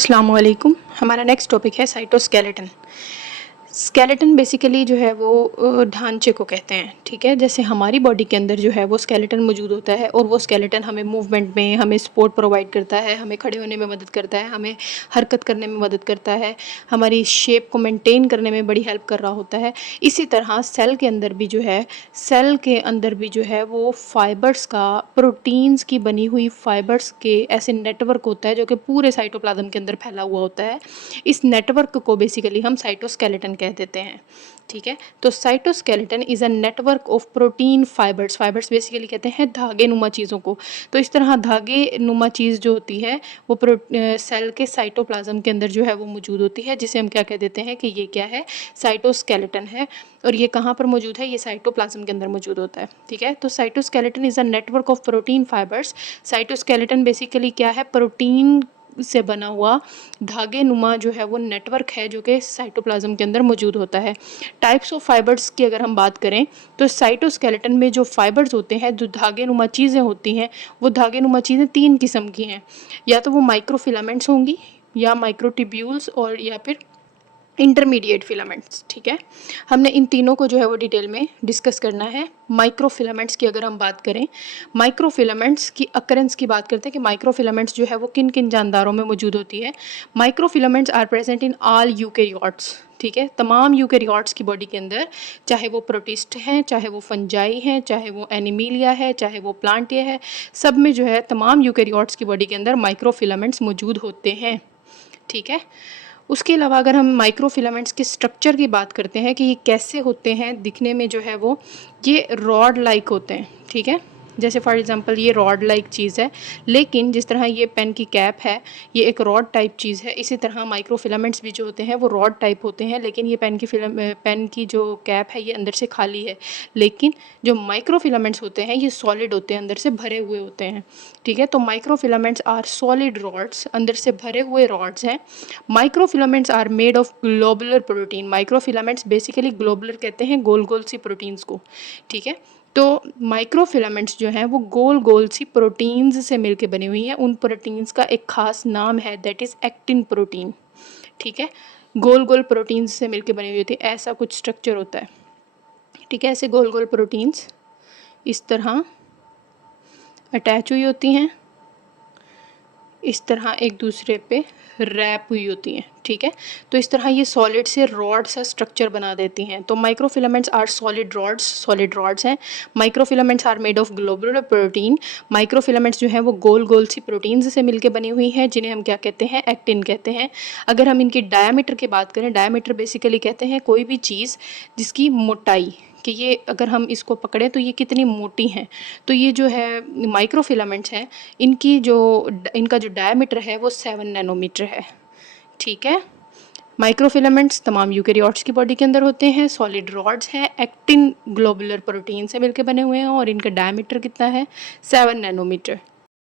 अस्सलाम वालेकुम। हमारा नेक्स्ट टॉपिक है साइटोस्केलेटन। स्केलेटन बेसिकली जो है वो ढांचे को कहते हैं, ठीक है। जैसे हमारी बॉडी के अंदर जो है वो स्केलेटन मौजूद होता है और वो स्केलेटन हमें मूवमेंट में, हमें सपोर्ट प्रोवाइड करता है, हमें खड़े होने में मदद करता है, हमें हरकत करने में मदद करता है, हमारी शेप को मेंटेन करने में बड़ी हेल्प कर रहा होता है। इसी तरह सेल के अंदर भी जो है, सेल के अंदर भी जो है वो फाइबर्स का, प्रोटीन्स की बनी हुई फाइबर्स के ऐसे नेटवर्क होता है जो कि पूरे साइटोप्लाज्म के अंदर फैला हुआ होता है। इस नेटवर्क को बेसिकली हम साइटोस्केलेटन कह देते हैं, ठीक है। तो cytoskeleton is a network of protein fibres. Fibres basically कहते हैं धागे नुमा चीज़ों को। तो इस तरह धागे नुमा चीज़ जो होती है वो सेल के साइटोप्लाज्म के अंदर जो है वो मौजूद होती है, जिसे हम क्या कह देते हैं कि ये क्या है, साइटोस्केलेटन है। और ये कहाँ पर मौजूद है, ये साइटोप्लाज्म के अंदर मौजूद होता है, ठीक है। तो cytoskeleton is a network of protein fibres. Cytoskeleton basically क्या है, प्रोटीन से बना हुआ धागे नुमा जो है वो नेटवर्क है जो कि साइटोप्लाज्म के अंदर मौजूद होता है। टाइप्स ऑफ फाइबर्स की अगर हम बात करें तो साइटोस्केलेटन में जो फाइबर्स होते हैं, जो धागे नुमा चीज़ें होती हैं, वो धागे नुमा चीज़ें 3 किस्म की हैं। या तो वो माइक्रोफिलामेंट्स होंगी, या माइक्रोट्यूब्यूल्स, और या फिर इंटरमीडिएट फिलामेंट्स, ठीक है। हमने इन तीनों को जो है वो डिटेल में डिस्कस करना है। माइक्रोफिलामेंट्स की अगर हम बात करें, माइक्रोफिलामेंट्स की अकरेंस की बात करते हैं कि माइक्रोफिलामेंट्स जो है वो किन किन जानदारों में मौजूद होती है। Microfilaments are present in all eukaryotes, ठीक है। तमाम यूकेरियोट्स की बॉडी के अंदर, चाहे वो प्रोटिस्ट हैं, चाहे वो फंजाई हैं, चाहे वो एनिमीलिया है, चाहे वो प्लांटिया है, सब में जो है तमाम यूकेरियोट्स की बॉडी के अंदर माइक्रोफिलामेंट्स मौजूद होते हैं, ठीक है। उसके अलावा अगर हम माइक्रोफिलामेंट्स के स्ट्रक्चर की बात करते हैं कि ये कैसे होते हैं दिखने में, जो है वो ये रॉड लाइक होते हैं, ठीक है। जैसे फॉर एग्जांपल ये रॉड लाइक चीज़ है, लेकिन जिस तरह ये पेन की कैप है, ये एक रॉड टाइप चीज़ है, इसी तरह माइक्रोफिलामेंट्स भी जो होते हैं वो रॉड टाइप होते हैं, लेकिन ये पेन की जो कैप है ये अंदर से खाली है। लेकिन जो माइक्रोफिलामेंट्स होते हैं ये सॉलिड होते हैं, अंदर से भरे हुए होते हैं, ठीक है। तो माइक्रोफिलामेंट्स आर सॉलिड रॉड्स, अंदर से भरे हुए रॉड्स हैं। Microfilaments are made of globular protein. Microfilaments basically globular कहते हैं गोल गोल सी प्रोटीन्स को, ठीक है। तो माइक्रोफिलामेंट्स जो हैं वो गोल गोल सी प्रोटीन्स से मिलकर बनी हुई हैं। उन प्रोटीन्स का एक खास नाम है, दैट इज़ एक्टिन प्रोटीन, ठीक है। गोल गोल प्रोटीन्स से मिलकर बनी हुई होती है, ऐसा कुछ स्ट्रक्चर होता है, ठीक है। ऐसे गोल गोल प्रोटीन्स इस तरह अटैच हुई होती हैं, इस तरह एक दूसरे पे रैप हुई होती हैं, ठीक है। तो इस तरह ये सॉलिड से रॉड सा स्ट्रक्चर बना देती हैं। तो माइक्रोफिलामेंट्स आर सॉलिड रॉड्स हैं। Microfilaments are made of globular protein. Microfilaments जो हैं वो गोल गोल सी प्रोटीन से मिलकर बनी हुई हैं, जिन्हें हम क्या कहते हैं, एक्टिन कहते हैं। अगर हम इनकी डायामीटर की बात करें, डायामीटर बेसिकली कहते हैं कोई भी चीज़ जिसकी मोटाई, कि ये अगर हम इसको पकड़ें तो ये कितनी मोटी हैं। तो ये जो है माइक्रोफिलामेंट्स हैं, इनका जो डायामीटर है वो 7 नैनोमीटर है, ठीक है। माइक्रोफिलामेंट्स तमाम यूकेरियोट्स की बॉडी के अंदर होते हैं, सॉलिड रॉड्स हैं, एक्टिन ग्लोबुलर प्रोटीन से मिलकर बने हुए हैं, और इनका डायमीटर कितना है, 7 नैनोमीटर।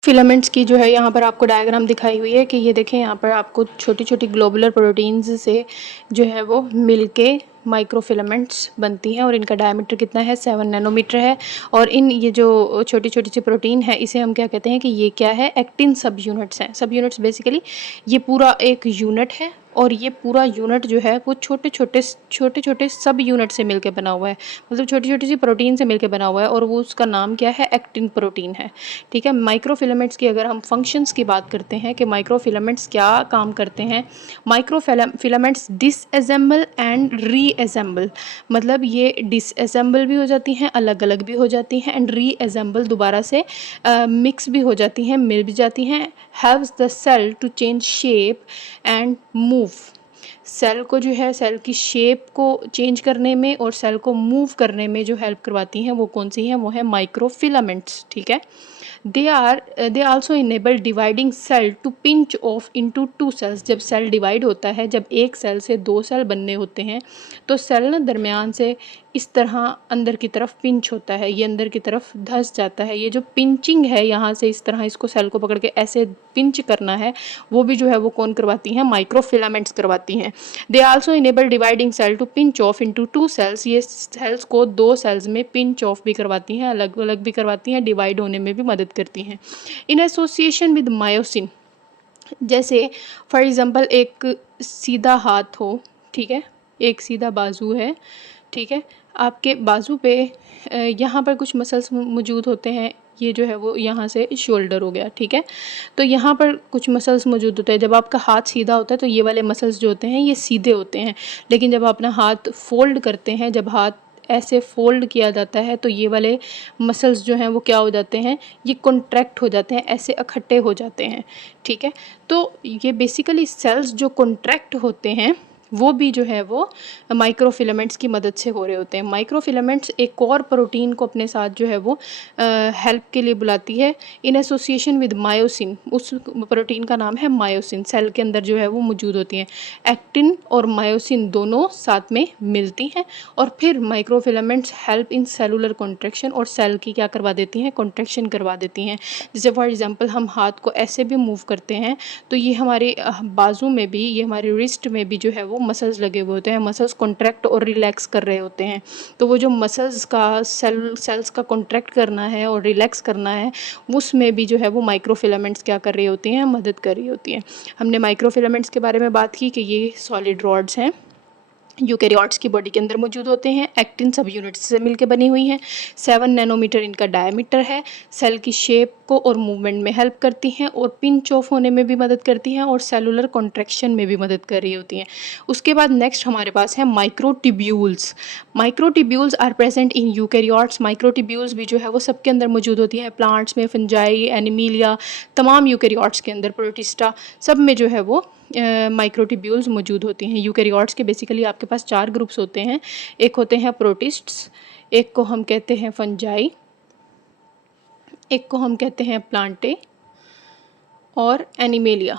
फिलामेंट्स की जो है यहाँ पर आपको डायग्राम दिखाई हुई है कि ये देखें, यहाँ पर आपको छोटी छोटी ग्लोबुलर प्रोटीन्स से जो है वो मिलके माइक्रोफिलामेंट्स बनती हैं, और इनका डायमीटर कितना है, 7 नैनोमीटर है। और ये जो छोटी छोटी सी प्रोटीन है, इसे हम क्या कहते हैं कि ये क्या है, एक्टिन सब यूनिट्स हैं। सब यूनिट्स बेसिकली ये पूरा एक यूनिट है, और ये पूरा यूनिट जो है वो छोटे छोटे सब यूनिट से मिलकर बना हुआ है, मतलब छोटी छोटी सी प्रोटीन से मिलकर बना हुआ है, और वो उसका नाम क्या है, एक्टिन प्रोटीन है, ठीक है। माइक्रोफिलामेंट्स की अगर हम फंक्शंस की बात करते हैं कि माइक्रोफिलामेंट्स क्या काम करते हैं, माइक्रोफिलामेंट्स डिसअसेंबल एंड रीअसेंबल, मतलब ये डिसअसेंबल भी हो जाती हैं, अलग अलग भी हो जाती हैं, एंड रीअसेंबल दोबारा से मिक्स भी हो जाती हैं, मिल भी जाती हैं। Helps the cell to change shape and move. Cell को जो है, सेल की शेप को चेंज करने में और सेल को मूव करने में जो हेल्प करवाती हैं वो कौन सी हैं, वो है माइक्रोफिलामेंट्स, ठीक है। They also enable dividing cell to pinch off into 2 cells. जब सेल डिवाइड होता है, जब एक सेल से 2 सेल बनने होते हैं, तो सेल ना दरमियान से इस तरह अंदर की तरफ पिंच होता है, ये अंदर की तरफ धंस जाता है। ये जो पिंचिंग है, यहाँ से इस तरह इसको सेल को पकड़ के ऐसे पिंच करना है, वो भी जो है वो कौन करवाती हैं, माइक्रोफिलामेंट्स करवाती हैं। They also enable dividing cell to pinch off into 2 cells. ये सेल्स को 2 सेल्स में पिंच ऑफ भी करवाती हैं, अलग अलग भी करवाती हैं, डिवाइड होने में भी मदद करती हैं। इन एसोसिएशन विद मायोसिन, जैसे फॉर एग्ज़ाम्पल एक सीधा हाथ हो, ठीक है? एक सीधा बाजू है, ठीक है? आपके बाजू पे यहाँ पर कुछ मसल्स मौजूद होते हैं, ये जो है वो यहाँ से शोल्डर हो गया, ठीक है? तो यहाँ पर कुछ मसल्स मौजूद होते हैं। जब आपका हाथ सीधा होता है तो ये वाले मसल्स जो होते हैं ये सीधे होते हैं, लेकिन जब आप अपना हाथ फ़ोल्ड करते हैं, जब हाथ ऐसे फ़ोल्ड किया जाता है तो ये वाले मसल्स जो हैं वो क्या हो जाते हैं, ये कॉन्ट्रैक्ट हो जाते हैं, ऐसे इकट्ठे हो जाते हैं, ठीक है? तो ये बेसिकली सेल्स जो कॉन्ट्रैक्ट होते हैं वो भी जो है वो माइक्रोफिलामेंट्स की मदद से हो रहे होते हैं। माइक्रोफिलामेंट्स एक और प्रोटीन को अपने साथ जो है वो हेल्प के लिए बुलाती है इन एसोसिएशन विद मायोसिन। उस प्रोटीन का नाम है मायोसिन। सेल के अंदर जो है वो मौजूद होती हैं। एक्टिन और मायोसिन दोनों साथ में मिलती हैं और फिर microfilaments help in cellular contraction और सेल की क्या करवा देती हैं, कॉन्ट्रैक्शन करवा देती हैं। जैसे फॉर एग्जांपल हम हाथ को ऐसे भी मूव करते हैं तो ये हमारे बाजू में भी, ये हमारे रिस्ट में भी जो है वो मसल्स लगे हुए होते हैं। मसल्स कॉन्ट्रैक्ट और रिलैक्स कर रहे होते हैं। तो वो जो मसल्स का सेल्स का कॉन्ट्रैक्ट करना है और रिलैक्स करना है, उसमें भी जो है वो माइक्रोफिलामेंट्स क्या कर रही होती हैं, मदद कर रही होती हैं। हमने माइक्रोफिलामेंट्स के बारे में बात की कि ये सॉलिड रॉड्स हैं, यूकेरियोट्स की बॉडी के अंदर मौजूद होते हैं। एक्टिन सब यूनिट्स से मिलकर बनी हुई हैं। 7 नैनोमीटर इनका डायमीटर है। सेल की शेप को और मूवमेंट में हेल्प करती हैं और पिंच ऑफ होने में भी मदद करती हैं और सेलुलर कॉन्ट्रैक्शन में भी मदद कर रही होती हैं। उसके बाद नेक्स्ट हमारे पास है microtubules. Microtubules are present in eukaryotes. Microtubules भी जो है वो सबके अंदर मौजूद होती हैं। प्लांट्स में, फंजाई, एनिमीलिया, तमाम यूकेरियोट्स के अंदर, प्रोटिस्टा, सब में जो है वो माइक्रोट्यूब्यूल्स मौजूद होती हैं। यूकेरियोट्स के बेसिकली आपके पास 4 ग्रुप्स होते हैं। एक होते हैं प्रोटिस्ट्स, एक को हम कहते हैं फंजाई, एक को हम कहते हैं प्लांटे और एनिमेलिया,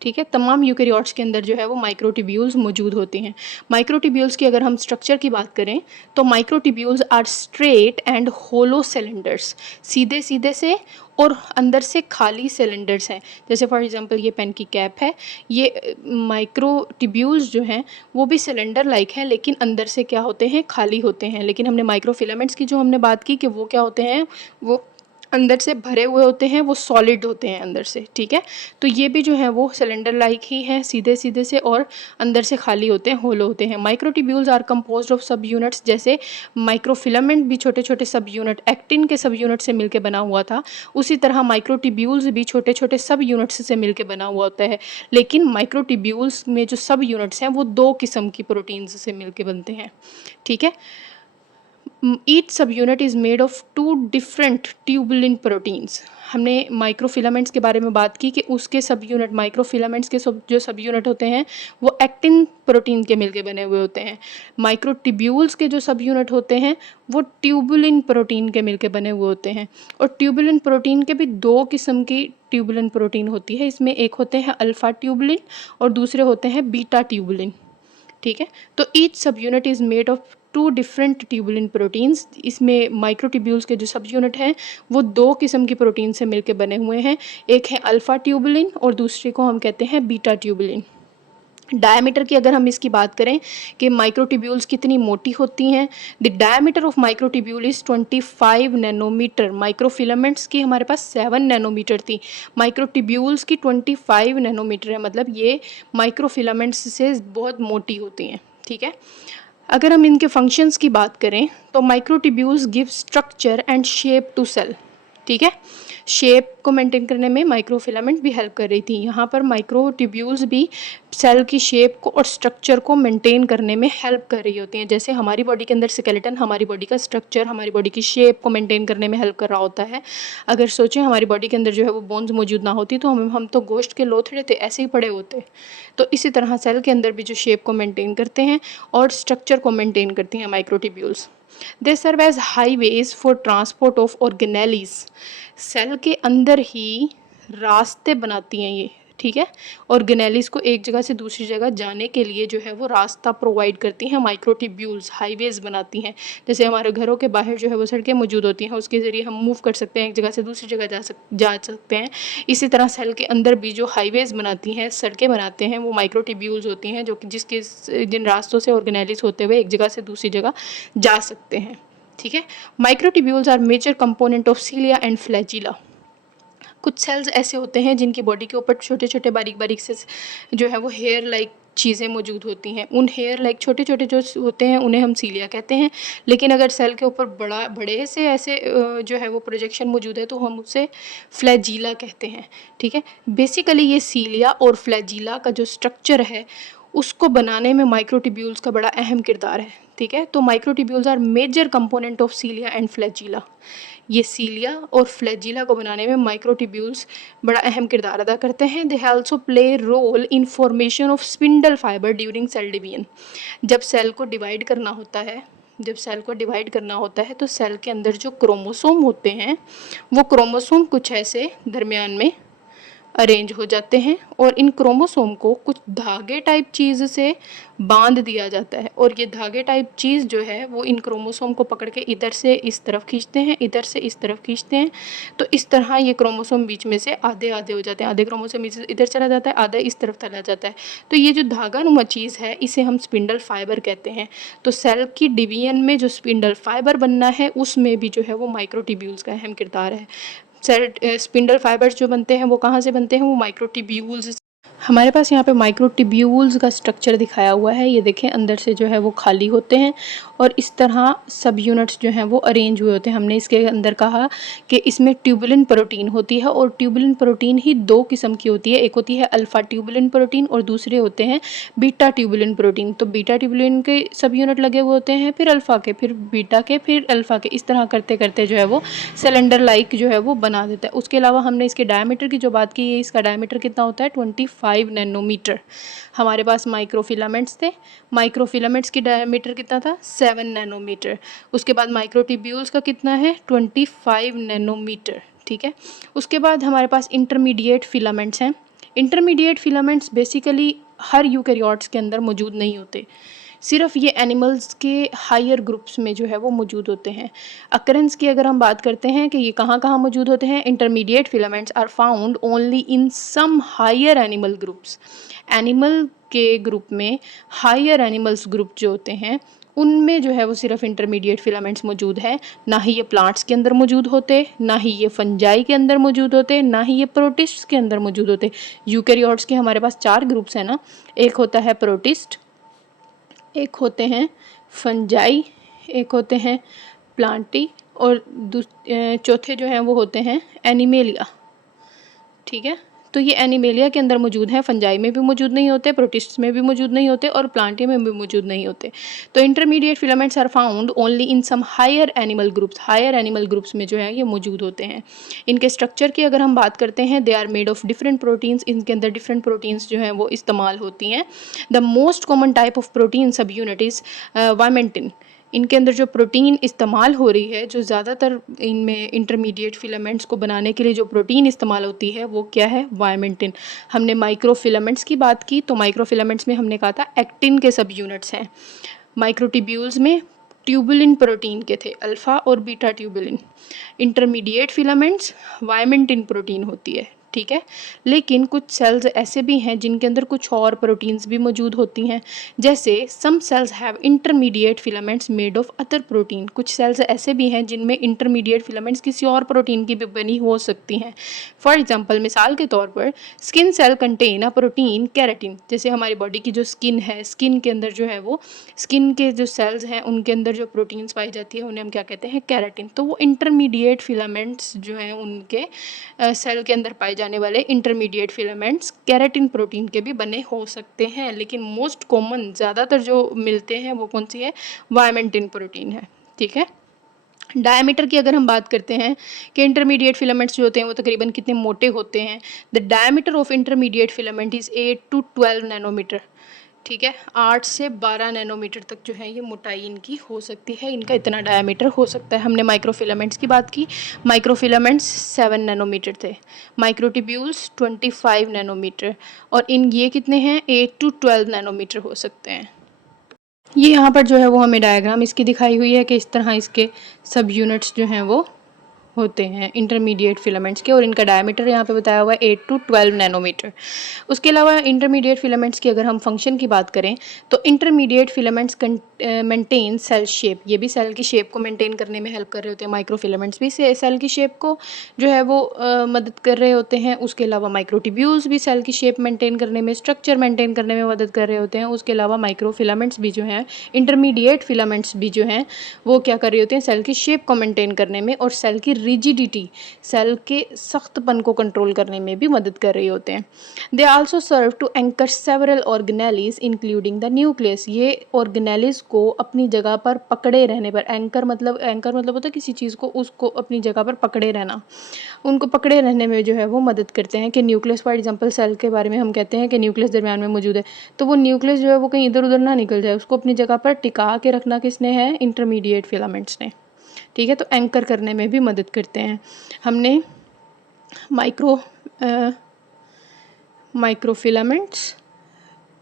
ठीक है? तमाम यूकेरियोट्स के अंदर जो है वो माइक्रोट्यूब्यूल्स मौजूद होते हैं। माइक्रोट्यूब्यूल्स की अगर हम स्ट्रक्चर की बात करें तो microtubules are straight and hollow cylinders. सीधे सीधे से और अंदर से खाली सिलेंडर्स हैं। जैसे फॉर एग्जांपल ये पेन की कैप है, ये माइक्रोट्यूब्यूल्स जो हैं वो भी सिलेंडर लाइक हैं, लेकिन अंदर से क्या होते हैं, खाली होते हैं। लेकिन हमने माइक्रोफिलामेंट्स की जो हमने बात की कि वो क्या होते हैं, वो अंदर से भरे हुए होते हैं, वो सॉलिड होते हैं अंदर से, ठीक है? तो ये भी जो है वो सिलेंडर लाइक ही हैं, सीधे सीधे से, और अंदर से खाली होते हैं, होलो होते हैं। माइक्रोट्यूब्यूल्स आर कंपोज्ड ऑफ सब यूनिट्स। जैसे माइक्रोफिलामेंट भी छोटे छोटे सब यूनिट, एक्टिन के सब यूनिट से मिलकर बना हुआ था, उसी तरह माइक्रोट्यूब्यूल्स भी छोटे छोटे सब यूनिट्स से मिलकर बना हुआ होता है। लेकिन माइक्रोट्यूब्यूल्स में जो सब यूनिट्स हैं वो 2 किस्म की प्रोटीन्स से मिलकर बनते हैं, ठीक है? ईच सब unit is made of 2 different tubulin proteins. हमने माइक्रोफिलामेंट्स के बारे में बात की कि उसके सब यूनिट, माइक्रोफिलामेंट्स के जो सब यूनिट होते हैं वो एक्टिन प्रोटीन के मिलके बने हुए होते हैं। माइक्रोट्यूब्यूल्स के जो सब यूनिट होते हैं वो ट्यूबुलिन प्रोटीन के मिलके बने हुए होते हैं। और ट्यूबुलिन प्रोटीन के भी 2 किस्म की ट्यूबुलिन प्रोटीन होती है। इसमें एक होते हैं अल्फ़ा ट्यूबुलिन और दूसरे होते हैं बीटा ट्यूबुलिन, ठीक है? तो ईच सब unit is made of 2 different tubulin proteins. इसमें माइक्रोट्यूब्यूल्स के जो सब यूनिट हैं वो 2 किस्म की प्रोटीन से मिलकर बने हुए हैं। एक है अल्फ़ा ट्यूबुलिन और दूसरे को हम कहते हैं बीटा ट्यूबुलिन। डायमीटर की अगर हम इसकी बात करें कि माइक्रोट्यूब्यूल्स कितनी मोटी होती हैं, the diameter of microtubule is 25 nanometre. Microfilaments की हमारे पास 7 नैनोमीटर थी, माइक्रोट्यूब्यूल्स की 25 नैनोमीटर है। मतलब ये माइक्रोफिलामेंट्स से बहुत मोटी होती हैं, ठीक है? अगर हम इनके फंक्शंस की बात करें तो microtubules give structure and shape to cell, ठीक है? शेप को मेंटेन करने में माइक्रोफिलामेंट भी हेल्प कर रही थी। यहाँ पर माइक्रोट्यूब्यूल्स भी सेल की शेप को और स्ट्रक्चर को मेंटेन करने में हेल्प कर रही होती हैं। जैसे हमारी बॉडी के अंदर स्केलेटन हमारी बॉडी का स्ट्रक्चर, हमारी बॉडी की शेप को मेंटेन करने में हेल्प कर रहा होता है। अगर सोचें हमारी बॉडी के अंदर जो है वो बोन्स मौजूद ना होती तो हम तो गोश्त के लोथड़े थे, ऐसे ही पड़े होते। तो इसी तरह सेल के अंदर भी जो शेप को मेंटेन करते हैं और स्ट्रक्चर को मेंटेन करती हैं microtubules. They serve as highways for transport of organelles. Cell के अंदर ही रास्ते बनाती हैं ये, ठीक है? ऑर्गेनेलीज को एक जगह से दूसरी जगह जाने के लिए जो है वो रास्ता प्रोवाइड करती हैं माइक्रोट्यूब्यूल्स, हाईवेज बनाती हैं। जैसे हमारे घरों के बाहर जो है वो सड़कें मौजूद होती हैं, उसके ज़रिए हम मूव कर सकते हैं, एक जगह से दूसरी जगह जा सकते हैं। इसी तरह सेल के अंदर भी जो हाईवेज बनाती हैं, सड़कें बनाते हैं, वो माइक्रोट्यूब्यूल्स होती हैं, जो कि जिन रास्तों से ऑर्गेनेलीज होते हुए एक जगह से दूसरी जगह जा सकते हैं, ठीक है? Microtubules are major component of cilia and flagella. कुछ सेल्स ऐसे होते हैं जिनकी बॉडी के ऊपर छोटे छोटे बारीक बारीक से जो है वो हेयर लाइक चीज़ें मौजूद होती हैं। उन हेयर लाइक छोटे छोटे जो होते हैं उन्हें हम सीलिया कहते हैं। लेकिन अगर सेल के ऊपर बड़े से ऐसे जो है वो प्रोजेक्शन मौजूद है तो हम उसे फ्लैजीला कहते हैं। ठीक है, बेसिकली ये सीलिया और फ्लैजीला का जो स्ट्रक्चर है उसको बनाने में माइक्रोट्यूब्यूल्स का बड़ा अहम किरदार है। ठीक है, तो microtubules are major component of cilia and flagella. ये सीलिया और फ्लैजीला को बनाने में माइक्रोट्यूब्यूल्स बड़ा अहम किरदार अदा करते हैं। They also play role in formation of spindle fibre during cell division. जब सेल को डिवाइड करना होता है तो सेल के अंदर जो क्रोमोसोम होते हैं वो क्रोमोसोम कुछ ऐसे दरमियान में अरेंज हो जाते हैं और इन क्रोमोसोम को कुछ धागे टाइप चीज़ से बांध दिया जाता है और ये धागे टाइप चीज़ जो है वो इन क्रोमोसोम को पकड़ के इधर से इस तरफ खींचते हैं, इधर से इस तरफ खींचते हैं। तो इस तरह ये क्रोमोसोम बीच में से आधे आधे हो जाते हैं, आधे क्रोमोसोम इधर चला जाता है, आधा इस तरफ चला जाता है। तो ये जो धागा नुमा चीज़ है इसे हम स्पिंडल फाइबर कहते हैं। तो सेल की डिवीजन में जो स्पिंडल फाइबर बनना है उसमें भी जो है वो माइक्रोट्यूब्यूल्स का अहम किरदार है। सेल स्पिंडल फाइबर्स जो बनते हैं वो कहाँ से बनते हैं, वो माइक्रोट्यूब्यूल्स। हमारे पास यहाँ पे माइक्रोट्यूब्यूल्स का स्ट्रक्चर दिखाया हुआ है। ये देखें, अंदर से जो है वो खाली होते हैं और इस तरह सब यूनिट्स जो हैं वो अरेंज हुए होते हैं। हमने इसके अंदर कहा कि इसमें ट्यूबुलिन प्रोटीन होती है और ट्यूबुलिन प्रोटीन ही दो किस्म की होती है। एक होती है अल्फ़ा ट्यूबुलिन प्रोटीन और दूसरे होते हैं बीटा ट्यूबुलिन प्रोटीन। तो बीटा ट्यूबुलिन के सब यूनिट लगे हुए होते हैं, फिर अल्फ़ा के, फिर बीटा के, फिर अल्फ़ा के। इस तरह करते करते जो है वो सिलेंडर लाइक जो है वो बना देता है। उसके अलावा हमने इसके डायमीटर की जो बात की है, इसका डायमीटर कितना होता है 25 नैनोमीटर। हमारे पास माइक्रोफिलामेंट्स थे, माइक्रोफिलामेंट्स की डायमीटर कितना था 7 नैनोमीटर। उसके बाद माइक्रोट्यूब्यूल्स का कितना है 25 नैनोमीटर। ठीक है, उसके बाद हमारे पास इंटरमीडिएट फिलामेंट्स हैं। इंटरमीडिएट फिलामेंट्स बेसिकली हर यूकैरियोट्स के अंदर मौजूद नहीं होते, सिर्फ ये एनिमल्स के हायर ग्रुप्स में जो है वो मौजूद होते हैं। अकरेंस की अगर हम बात करते हैं कि ये कहाँ कहाँ मौजूद होते हैं, intermediate filaments are found only in some higher animal groups. Animal के ग्रुप में हायर एनिमल्स ग्रुप जो होते हैं उनमें जो है वो सिर्फ इंटरमीडिएट फिलामेंट्स मौजूद है। ना ही ये प्लांट्स के अंदर मौजूद होते, ना ही ये फंजाई के अंदर मौजूद होते, ना ही ये प्रोटिस्ट्स के अंदर मौजूद होते। यूकैरियोट्स के हमारे पास 4 ग्रुप्स हैं ना, एक होता है प्रोटिस्ट, एक होते हैं फंजाई, एक होते हैं प्लांटी और चौथे जो हैं वो होते हैं एनिमेलिया। ठीक है, तो ये एनिमेलिया के अंदर मौजूद हैं, फंजाई में भी मौजूद नहीं होते, प्रोटिस्ट्स में भी मौजूद नहीं होते और प्लांटी में भी मौजूद नहीं होते। तो intermediate filaments are found only in some higher animal groups. Higher animal groups में जो है ये मौजूद होते हैं। इनके स्ट्रक्चर की अगर हम बात करते हैं, they are made of different proteins. इनके अंदर डिफरेंट प्रोटीन्स जो हैं वो इस्तेमाल होती हैं। The most common type of protein subunit is vimentin. इनके अंदर जो प्रोटीन इस्तेमाल हो रही है, जो ज़्यादातर इनमें इंटरमीडिएट फिलामेंट्स को बनाने के लिए जो प्रोटीन इस्तेमाल होती है वो क्या है, वायमेंटिन। हमने माइक्रोफिलामेंट्स की बात की तो माइक्रोफिलामेंट्स में हमने कहा था एक्टिन के सब यूनिट्स हैं। माइक्रोट्यूब्यूल्स में ट्यूबुलिन प्रोटीन के थे, अल्फ़ा और beta tubulin. Intermediate filaments vimentin protein होती है। ठीक है, लेकिन कुछ सेल्स ऐसे भी हैं जिनके अंदर कुछ और प्रोटीन्स भी मौजूद होती हैं। जैसे some cells have intermediate filaments made of other protein. कुछ सेल्स ऐसे भी हैं जिनमें इंटरमीडिएट फिलामेंट्स किसी और प्रोटीन की भी बनी हो सकती हैं। फॉर एग्जांपल, मिसाल के तौर पर skin cell contain a protein keratin. जैसे हमारी बॉडी की जो स्किन है, स्किन के अंदर जो है वो स्किन के जो सेल्स हैं उनके अंदर जो प्रोटीन्स पाई जाती है उन्हें हम क्या कहते हैं, केराटिन। तो वो इंटरमीडिएट फिलामेंट्स जो हैं उनके सेल के अंदर पाए जाने वाले इंटरमीडिएट फिलामेंट्स केराटिन प्रोटीन के भी बने हो सकते हैं। लेकिन मोस्ट कॉमन ज़्यादातर जो मिलते हैं वो कौन सी है, वायमेंटिन प्रोटीन है। ठीक है, डायमीटर की अगर हम बात करते हैं कि इंटरमीडिएट फिलामेंट्स जो होते हैं वो तकरीबन कितने मोटे होते हैं, the diameter of intermediate filament is 8 to 12 nanometer. ठीक है, 8 से 12 नैनोमीटर तक जो है ये मोटाई इनकी हो सकती है, इनका इतना डायमीटर हो सकता है। हमने माइक्रोफिलामेंट्स की बात की, माइक्रोफिलामेंट्स 7 नैनोमीटर थे, माइक्रोट्यूब्यूल्स 25 नैनोमीटर और इन ये कितने हैं 8 to 12 नैनोमीटर हो सकते हैं। ये यहाँ पर जो है वो हमें डायग्राम इसकी दिखाई हुई है कि इस तरह इसके सब यूनिट्स जो हैं वो होते हैं इंटरमीडिएट फिलामेंट्स के, और इनका डायमीटर यहाँ पे बताया हुआ है 8 to 12 नैनोमीटर। उसके अलावा इंटरमीडिएट फिलामेंट्स की अगर हम फंक्शन की बात करें तो intermediate filaments maintain cell shape, ये भी सेल की शेप को मेंटेन करने में हेल्प कर रहे होते हैं। माइक्रो फिलामेंट्स भी सेल की शेप को जो है वो मदद कर रहे होते हैं। उसके अलावा माइक्रोट्यूब्यूल्स भी सेल की शेप मेंटेन करने में, स्ट्रक्चर मेंटेन करने में मदद कर रहे होते हैं। उसके अलावा माइक्रो फिलामेंट्स भी जो हैं, इंटरमीडिएट फिलामेंट्स भी जो हैं वो क्या कर रहे होते हैं, सेल की शेप को मेंटेन करने में और सेल की रिजिडिटी, सेल के सख्तपन को कंट्रोल करने में भी मदद कर रहे होते हैं। They also serve to anchor several organelles including the nucleus. ये ऑर्गेनेलिस को अपनी जगह पर पकड़े रहने पर, एंकर मतलब होता है किसी चीज़ को, उसको अपनी जगह पर पकड़े रहना, उनको पकड़े रहने में जो है वो मदद करते हैं। कि न्यूक्लियस फॉर एग्जांपल सेल के बारे में हम कहते हैं कि न्यूक्लियस दरमियान में मौजूद है, तो वो न्यूक्लियस जो है वो कहीं इधर उधर ना निकल जाए, उसको अपनी जगह पर टिका के रखना किसने है, इंटरमीडिएट फिलामेंट्स ने। ठीक है, तो एंकर करने में भी मदद करते हैं। हमने माइक्रो फिलामेंट्स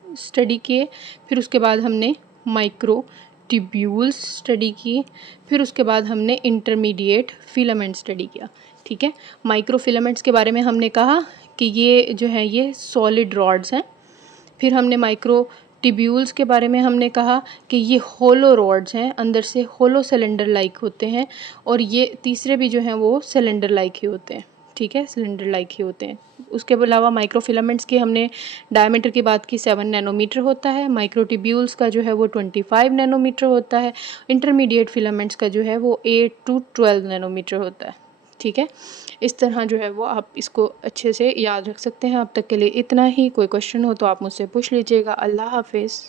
स्टडी किए, फिर उसके बाद हमने माइक्रो ट्यूब्यूल्स स्टडी किए, फिर उसके बाद हमने इंटरमीडिएट फिलामेंट स्टडी किया। ठीक है, माइक्रो फिलामेंट्स के बारे में हमने कहा कि ये जो है ये सॉलिड रॉड्स हैं। फिर हमने माइक्रो ट्यूब्यूल्स के बारे में हमने कहा कि ये होलो रॉड्स हैं, अंदर से होलो सिलेंडर लाइक होते हैं, और ये तीसरे भी जो हैं वो सिलेंडर लाइक ही होते हैं। ठीक है, सिलेंडर लाइक ही होते हैं। उसके अलावा माइक्रो फिलामेंट्स की हमने डायमीटर की बात की, 7 नैनोमीटर होता है। माइक्रो ट्यूब्यूल्स का जो है वो 25 नैनोमीटर होता है। इंटरमीडिएट फिलामेंट्स का जो है वो 8 to 12 नैनोमीटर होता है। ठीक है, इस तरह जो है वो आप इसको अच्छे से याद रख सकते हैं। अब तक के लिए इतना ही। कोई क्वेश्चन हो तो आप मुझसे पूछ लीजिएगा। अल्लाह हाफिज़।